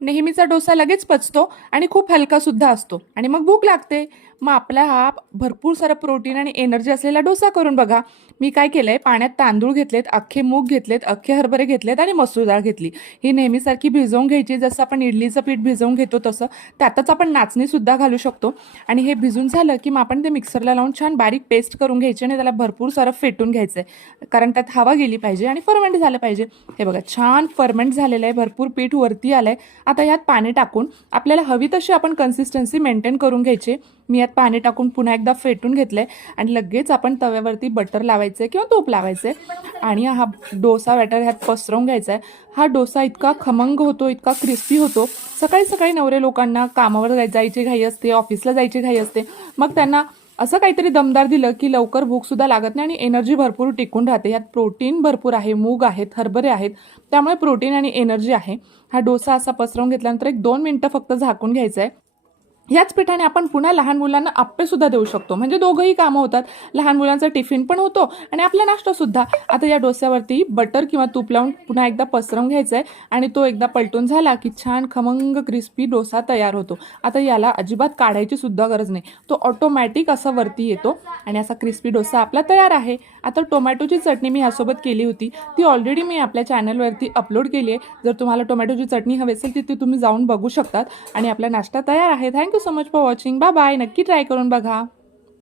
नेहमीचा डोसा लगेच पचतो आणि खूप हलका सुद्धा असतो आणि मग भूक लागते. मग आपला हा भरपूर सारं प्रोटीन आणि एनर्जी असलेला डोसा करून बघा. मी काय केलंय, पाण्यात तांदूळ घेतलेत, अख्खे मूग घेतलेत, अख्खे हरभरे घेतलेत आणि मसूर डाळ घेतली. ही नेहमीसारखी भिजवून घ्यायची, जसं आपण इडलीचं पीठ भिजवून घेतो तसं. त्यातच आपण नाचणी सुद्धा घालू शकतो. आणि हे भिजून झालं की मग आपण ते मिक्सरला लावून छान बारीक पेस्ट करून घ्यायची आणि त्याला भरपूर सारं फेटून घ्यायचंय, कारण त्यात हवा गेली पाहिजे आणि फर्मेंट झालं पाहिजे. हे बघा, छान फर्मेंट झालेलं आहे, भरपूर पीठ वरती आलंय. आता यात पाणी टाकून आपल्याला हवी तशी आपण कन्सिस्टन्सी मेंटेन करून घ्यायची. मी यात पाणी टाकून पुन्हा एकदा फेटून घेतलंय आणि लगेच आपण तव्यावरती बटर लावायचंय किंवा तूप लावायचंय आणि हा डोसा बॅटर ह्यात पसरवून घ्यायचा आहे. हा डोसा इतका खमंग होतो, इतका क्रिस्पी होतो. सकाळी सकाळी नवरे लोकांना कामावर जायची घाई असते, ऑफिसला जायची घाई असते, मग त्यांना असं काहीतरी दमदार दिलं की लवकर भूकसुद्धा लागत नाही आणि एनर्जी भरपूर टिकून राहते. यात प्रोटीन भरपूर आहे, मूग आहेत, हरभरे आहेत, त्यामुळे प्रोटीन आणि एनर्जी आहे. हा डोसा असा पसरवून घेतल्यानंतर 1-2 मिनिटं फक्त झाकून घ्यायचं आहे. याच पिठाने आपण पुन्हा लहान मुलांना आप्पे सुद्धा देऊ शकतो, म्हणजे दोघंही कामं होतात. लहान मुलांचा टिफिन पण होतो आणि आपला नाश्ता सुद्धा. आता या डोस्यावरती बटर किंवा तूप लावून पुन्हा एकदा पसरवून घ्यायचं आहे आणि तो एकदा पलटून झाला की छान खमंग क्रिस्पी डोसा तयार होतो. आता याला अजिबात काढायची सुद्धा गरज नाही, तो ऑटोमॅटिक असा वरती येतो आणि असा क्रिस्पी डोसा आपला तयार आहे. आता टोमॅटोची चटणी मी ह्यासोबत केली होती, ती ऑलरेडी मी आपल्या चॅनलवरती अपलोड केली आहे. जर तुम्हाला टोमॅटोची चटणी हवी असेल तिथे तुम्ही जाऊन बघू शकतात. आणि आपला नाश्ता तयार आहे. Thank you so much for watching. Bye bye. नक्की ट्राय करून बघा.